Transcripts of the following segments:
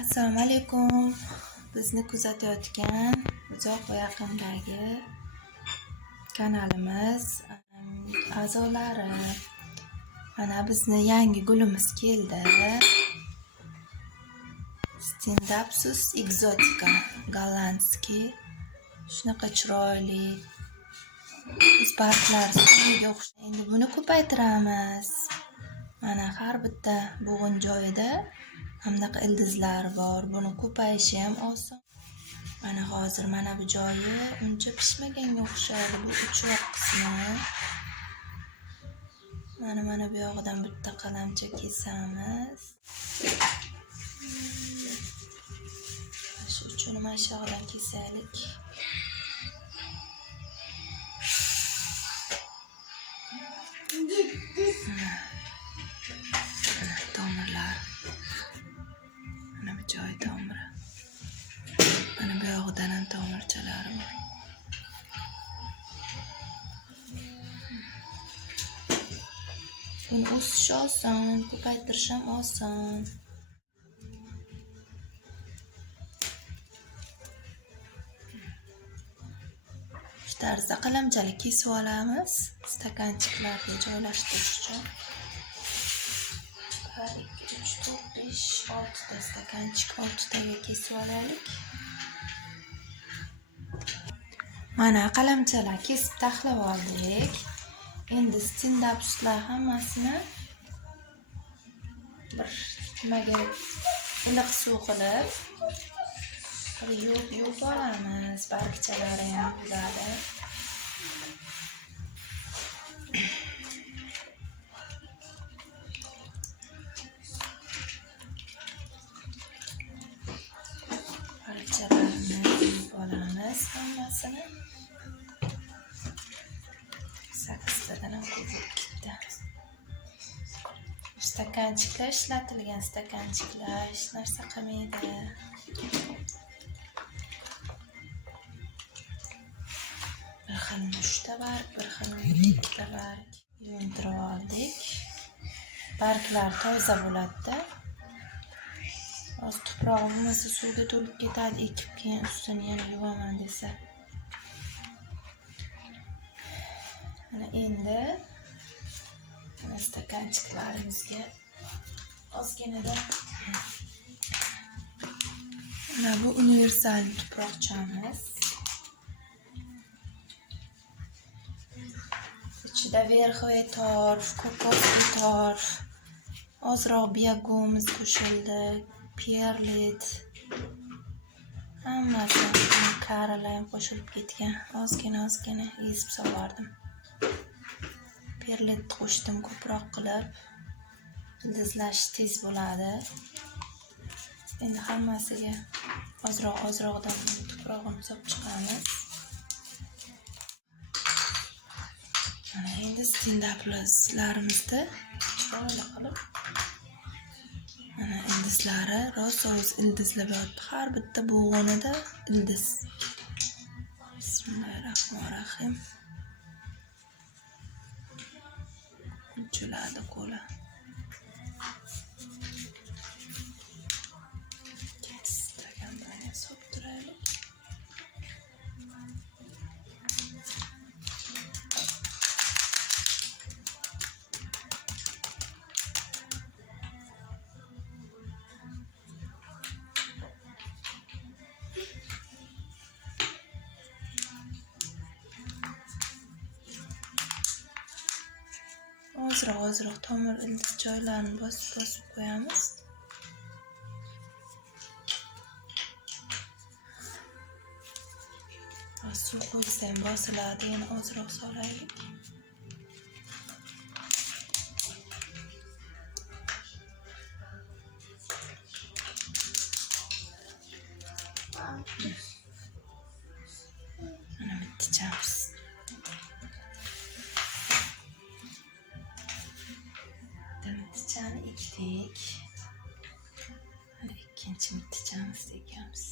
Assalomu alaykum. Bizni kuzatayotgan uzoq va yaqindagi kanalimiz a'zolari. Mana bizni yangi gulimiz keldi. Stendapsus exotica gollandskiy. Shunaqa chiroyli. Barglar suvga o'xshaydi. Endi buni ko'paytiramiz. Mana har bitta bo'g'in joyida hamdaqa ildizlar bor. Buni ko'payishi ham oson. Mana hozir mana bu joyi uncha pishmaganga o'xshaydi. Bu uchoq qismi. Mana bu yog'idan bitta qalamcha kesamiz. Shu uchun mana shu yog'idan kesaylik. Tomirlar. Mana bu joy tomiri. Mana bu yog'idan ham tomirchalari bor. Buni o'sish oson, ko'paytirish ham oson. Shu tarzda qalamchalik kesib olamiz. Stakanchiklarga joylashtirish uchun. 1, 2, 3, 4, 5, 6 ta stakanchik 6 taga kesib olaylik. Mana qalamchalar kesib taxlab oldik. Endi stendapslar hammasini bir nimaga iliq suv qilib yuvib olamiz. Bargchalari ham buzadi. Bargchalarini yuvib olamiz hammasini. 8 tadan ham ko'p ketdi. Stakanchiklar ishlatilgan stakanchiklar hech narsa qilmaydi. Bir xil 3 ta barg, bir xil 2 ta barg yuvintirib oldik. Barglar toza bo'ladi-da. Hozir tuproq bo'lmasa suvga to'lib ketadi, ekib keyin ustini yana yuvaman desa. Mana endi stakanchiklarimizga ozginada mana bu universal tuproqchamiz. Ichida verxoy torf, kokosli torf, ozroq biagomiz qo'shildi, perlit, hammasi karalar ham qo'shilib ketgan. Ozgina ezib soldim. Perlit qo'shdim ko'proq qilib. Ildizlash tez bo'ladi. Endi hammasiga ozroqdan tuprog'ini solib chiqamiz. Mana endi stendaplarimizni chiroyli qilib mana ildizlari rosa o'z ildizlab yotibdi. Har bitta bo'g'inida ildiz. Bismillahirrohmanirrohim. Uchiladi qo'li. Stakanlarga solib turaylik. Ozroq tomir ildiz joylarini bosib qo'yamiz. Suv qo'ysa ham bosiladi, yana ozroq solaylik. Mana bittichamiz. Mittichani ekdik. Mana ikkinchi mittichamizni ekamiz.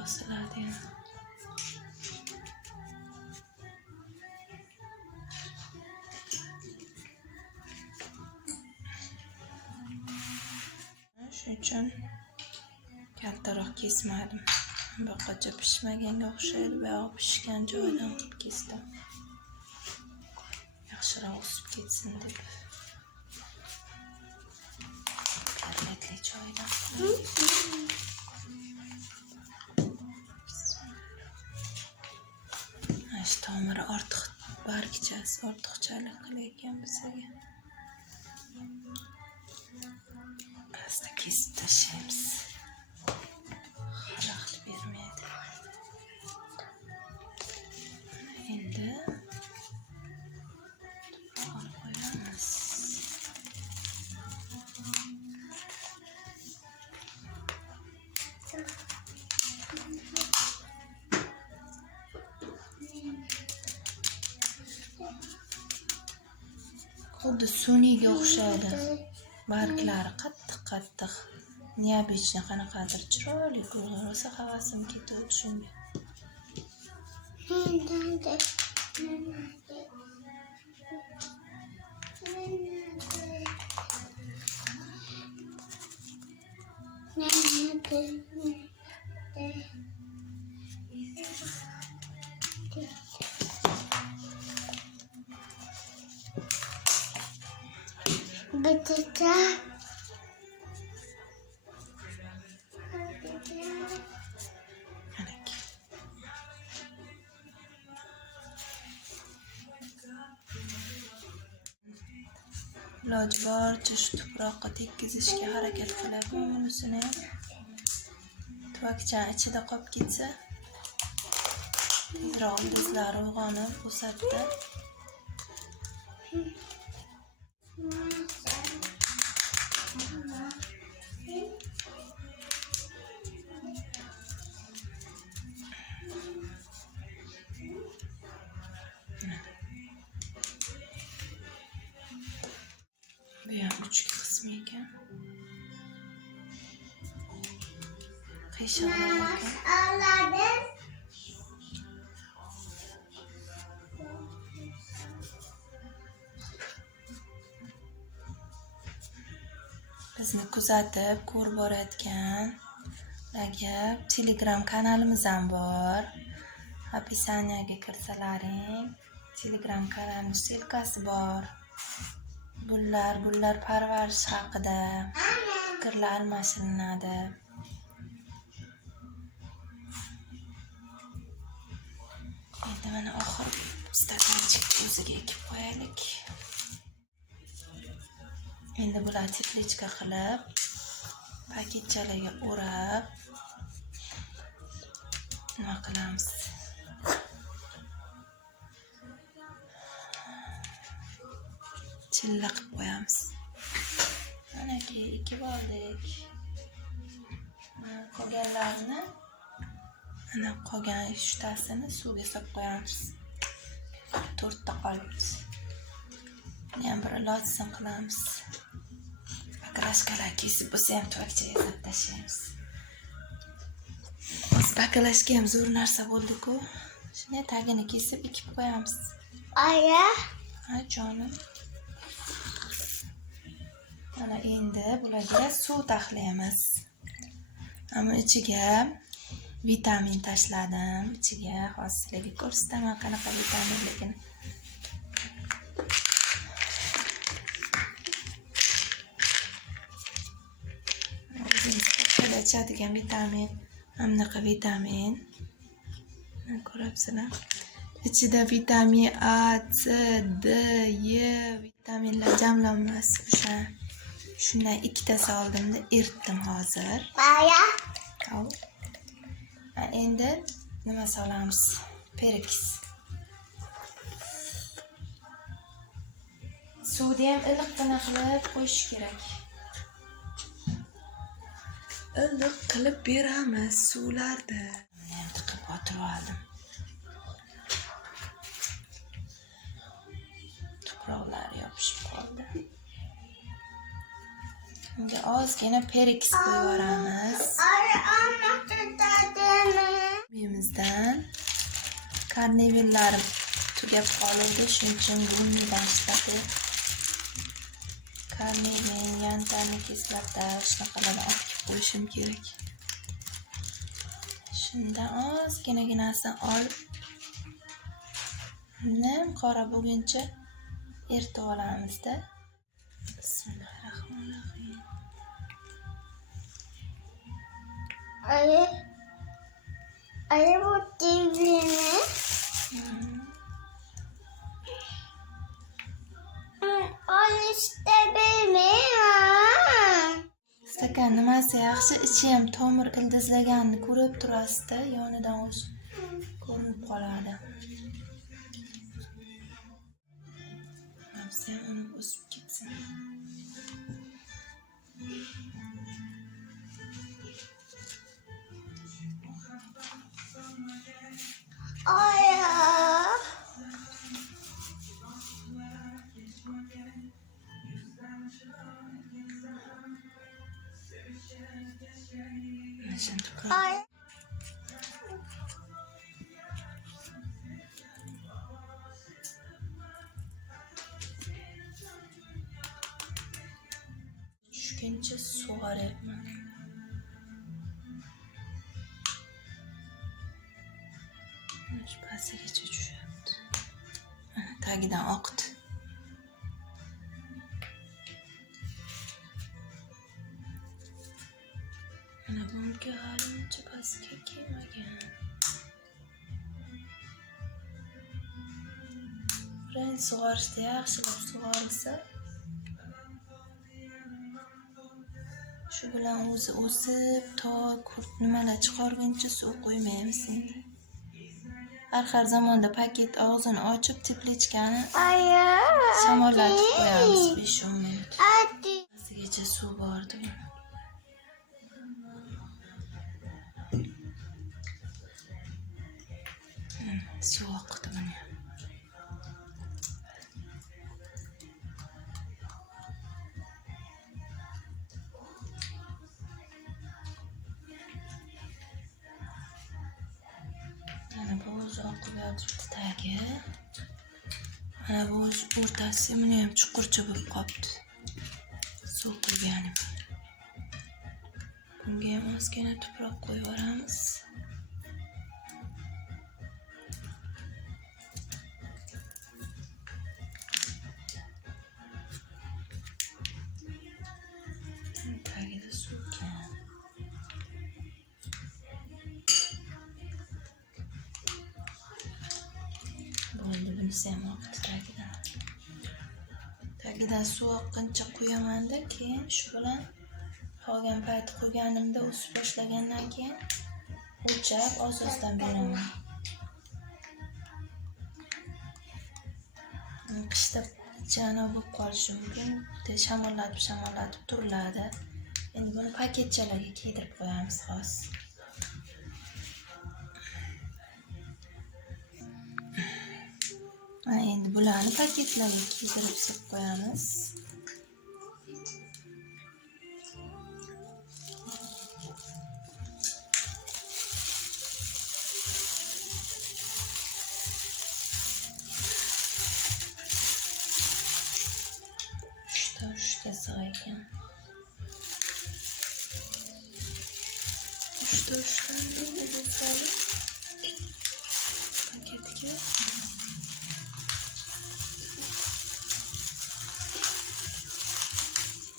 bosiladi yana. Shuning uchun kattaroq kesmadim. Boqacha pishmaganga o'xshaydi. Buyog'i pishgan joyidan qilib kesdim. Yaxshiroq o'sib ketsin deb. Kotletli joyidan. Ash tomiri ortiq bargchasi ortiqchalik qilayotgan bizga. Asta kesib tashlaymiz. Xalaqit bermaydi. Endi tuproqni qo'yamiz. Xuddi suniyga o'xshaydi. Barglari qattiq. Neobычный qanaqadir chiroyli ko'rinadi. Rosa havasim ketadi shunga. Iloji boricha shu tuproqqa tekkizishga harakat qilyapman. Bunisini ham tuvakchan ichida qolib ketsa, tezroq ildizlari uyg'onib o'sadi. Bu ham uchki qismi ekan. Qiyshiqlar ekan. Bizni kuzatib, ko'rib borayotganlarga Telegram kanalimiz ham bor. Описаниyaga kirsalaring, Telegram kanalimiz silkasi bor. Bullar parvarish haqida fikrlar almashinadi. Endi mana oxir stakanchik o'ziga ekib qo'yaylik. Endi bular teplechka qilib, paketchalarga o'rab nima qilamiz? Chilla qilib qo'yamiz. Manaki ekib oldik. Qolganlarni ana qolgan uchtasini suvga solib qo'yamiz. 4 ta qolibdi. Buni ham bir ilojsin qilamiz. Baklashkalar kesib bo'lsa ham tuvakchaga solib tashlaymiz. Biz baklashka ham zo'r narsa bo'ldi-ku. Shuni tagini kesib ekib qo'yamiz. Aya. Ha, jonim. Mana endi bularga suv taxlaymiz. Ammo ichiga vitamin tashladim. Ichiga hozirlarga ko'rsataman qanaqa vitaminligini. O'zingiz ichadigan vitamin, hamnaqa vitamin. Ko'rabsizlar. İçida vitamin A, C, D, E vitaminlar jamlanmasi o'sha. Shundan 2 ta soldimda eritdim hozir. Aya. Endi nima solamiz? Perks. Suvni ham iliqqina qilib qo'yish kerak. Iliq qilib beramiz suvlarni. Buni ham tiqib o'tirib oldim. Tuproqlar yopishib qoldi. Bunga ozgina perks qo'yib yuboramiz. Aya, amma tutadimi? joyimizdan. Karnivellarim tugab qoldi, shuning uchun bundan sifatida karnivel, yantarni kislota shunaqalarni olib qo'yishim kerak. Shundan ozginaginasini olib nim qora bo'lguncha eritib olamizda. Bismillahirrohmanirrohim. Ayı bu divini. Al işte bilmiyorum. Stakan nimasi yaxshi, ichi ham tomir ildizlaganini ko'rib turasizda, yonidan o'sha ko'rinib qoladi. Nafsi ham uni o'sib ketsin. Ayı. Ayı. Tushguncha sug'oryapman. Shu pastigacha tushyapti. Mana tagidan oqdi. Mana bunga haligacha pastga kelmagan. Birin sug'orishda yaxshilab sug'orilsa, shu bilan o'zi o'sib, to nimalar chiqarguncha suv qo'ymaymiz endi. Har zamonda paket og'zini ochib, teplechkani Ayı. shamollatib qo'yamiz 5-10 minut. Hadi. Pastigacha suv bordi. Suv oqdi buni. Mana bu o'zi oqib yotibdi tagi. Mana bu o'rtasi buni ham chuqurcha bo'lib qolibdi. Suv quyganim. Bunga ham ozgina tuproq qo'yib yuboramiz. Tagida suv ekan. Bo'ldi, bunisi ham oqdi tagidan. Tagidan suv oqquncha qo'yaman-da, keyin shu bilan qolgan payti qo'yganimda o'sib boshlagandan keyin o'chab oz-ozdan beraman. Qishda jana bo'lib qolishi mumkin. Shamollatib turiladi. Endi buni paketchalarga kiydirib qo'yamiz xos. Endi bularni paketlarga kiydirib solib qo'yamiz. Uchta sig'ay ekan. Uchtadan bo'ldi solib paketga.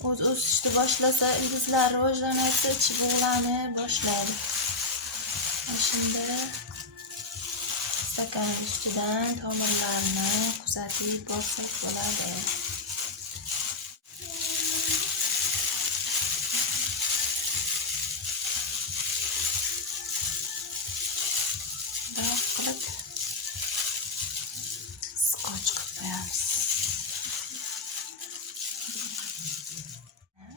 O'z o'sishni boshlasa, ildizlar rivojlanasa, ichi bug'lanib boshlaydi. Shunda stakan ustidan tomirlarni kuzatib borsak bo'ladi. Bundoq qilib skoch qilib qo'yamiz.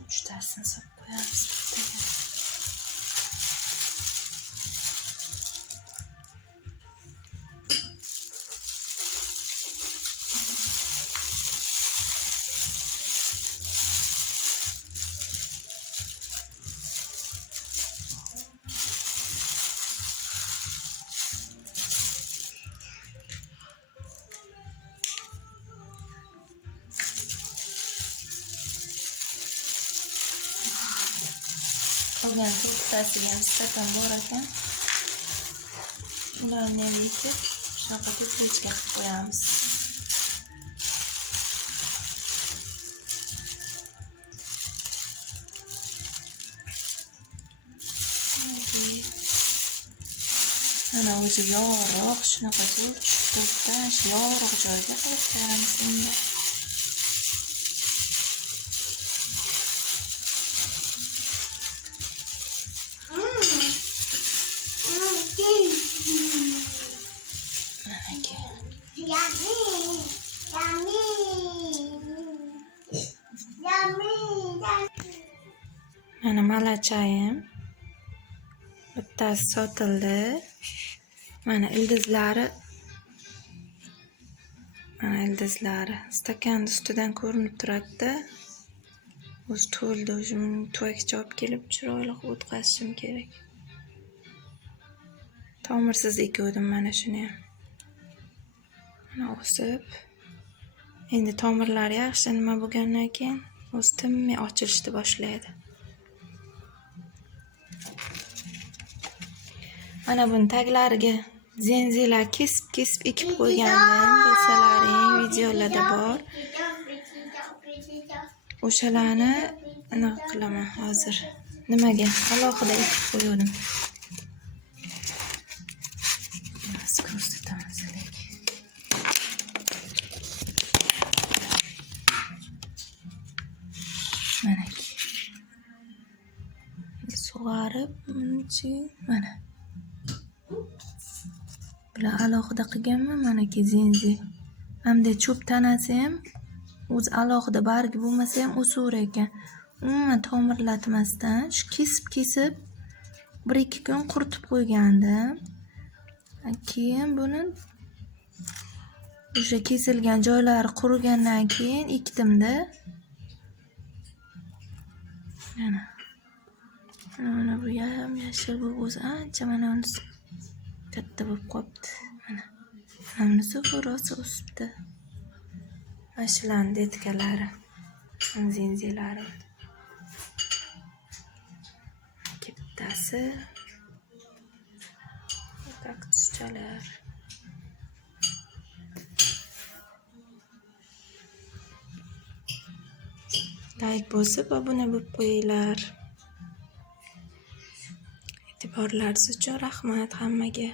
Uchtasini solib qo'yamiz bittaga. bo'lgan to'rttasiga ham stakan bor ekan. Ularni ekib, shunaqa to'rtlichka qilib qo'yamiz. Mana o'zi yorug', shunaqa to'rtdan yorug' joyga qo'yib qo'yamiz endi. Mana malachayim. Bittasi sotildi. Mana ildizlari. Mana ildizlari. Stakan ustidan ko'rinib turadi. O'zi to'ldi, o'zi tuvakcha olib kelib chiroyli qilib o'tkazishim kerak. Tomirsiz ekuvdim mana shuni ham. Mana o'sib. Endi tomirlari yaxshi nima bo'lgandan keyin o'zi tinmay ochilishni boshlaydi. Mana buni taglariga zenzilar kesib ekib qo'ygandim. Bilsalaring, videolarda bor. O'shalarni anaqa qilaman hozir. Nimaga? Alohida ekib qo'ydim. Mana sug'arib, mana bular alohida qilganman, manaki zenzi. Hamda cho'p tanasi ham o'zi alohida bargi bo'lmasa ham o'saver ekan. Umuman tomirlatmasdan shu kesib 1-2 kun quritib qo'ygandim. Keyin buni o'sha kesilgan joylari qurigandan keyin ekdimda. Mana bu ham yashil bu o'zi ancha mana unisi katta bo'lib qopti. Mana bunisi rosa o'sibdi. Mashilan detkalari, zenzilari. Bittasi kaktuschalar. Like bosib, obuna bo'lib qo'yinglar. E'tiborlaringiz uchun rahmat hammaga.